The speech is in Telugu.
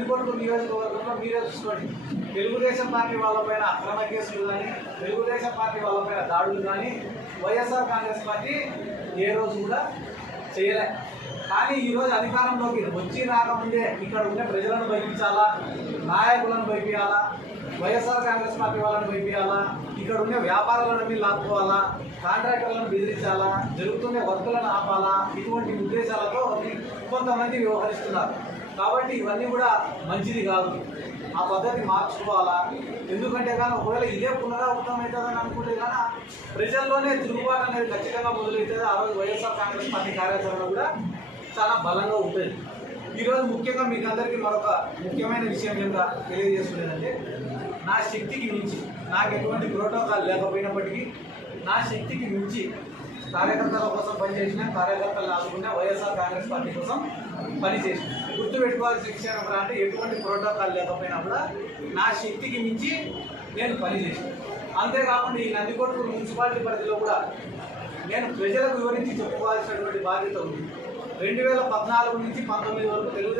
నందికొట్టు నియోజకవర్గంలో మీరే చూసుకోండి. తెలుగుదేశం పార్టీ వాళ్ళపైన అక్రమ కేసులు కానీ తెలుగుదేశం పార్టీ వాళ్ళపైన దాడులు కానీ వైఎస్ఆర్ కాంగ్రెస్ పార్టీ ఏ రోజు కూడా చేయలే. కానీ ఈరోజు అధికారంలోకి వచ్చి రాకముందే ఇక్కడ ఉండే ప్రజలను భయపించాలా నాయకులను భయపించాలా వైఎస్ఆర్ కాంగ్రెస్ పార్టీ వాళ్ళని భయపించాలా ఇక్కడ ఉండే వ్యాపారాలను లాక్కోవాలా? కాంట్రాక్టర్లను బెదిరించాలా? జరుగుతున్న వర్కులను ఆపాలా? ఇటువంటి ఉద్దేశాలతో కొంతమంది వ్యవహరిస్తున్నారు. కాబట్టి ఇవన్నీ కూడా మంచిది కాదు. ఆ పద్ధతి మార్చుకోవాలా? ఎందుకంటే కానీ ఒకవేళ ఇదే పునరావృతం అవుతుందని అనుకుంటే కానీ ప్రజల్లోనే తిరుగుబాటు అనేది ఖచ్చితంగా మొదలవుతుంది. ఆ రోజు వైఎస్ఆర్ కాంగ్రెస్ పార్టీ కార్యాచరణ కూడా చాలా బలంగా ఉంటుంది. ఈరోజు ముఖ్యంగా మీకు అందరికీ మరొక ముఖ్యమైన విషయం ఏంటో తెలియజేసుకునేదంటే నా శక్తికి మించి నాకు ఎటువంటి ప్రోటోకాల్ లేకపోయినప్పటికీ నా శక్తికి మించి కార్యకర్తల కోసం పనిచేసిన కార్యకర్తలను ఆదుకున్న వైఎస్ఆర్ కాంగ్రెస్ పార్టీ కోసం పనిచేసిన గుర్తుపెట్టుకోవాల్సిన విషయం ఏంటంటే అంటే ఎటువంటి ప్రోటోకాల్ లేకపోయినా కూడా నా శక్తికి మించి నేను పనిచేసిన అంతేకాకుండా ఈ నందికొట్టు మున్సిపాలిటీ పరిధిలో కూడా నేను ప్రజలకు వివరించి చెప్పుకోవాల్సినటువంటి బాధ్యత ఉంది. రెండు వేల పద్నాలుగు నుంచి పంతొమ్మిది వరకు తెలుగు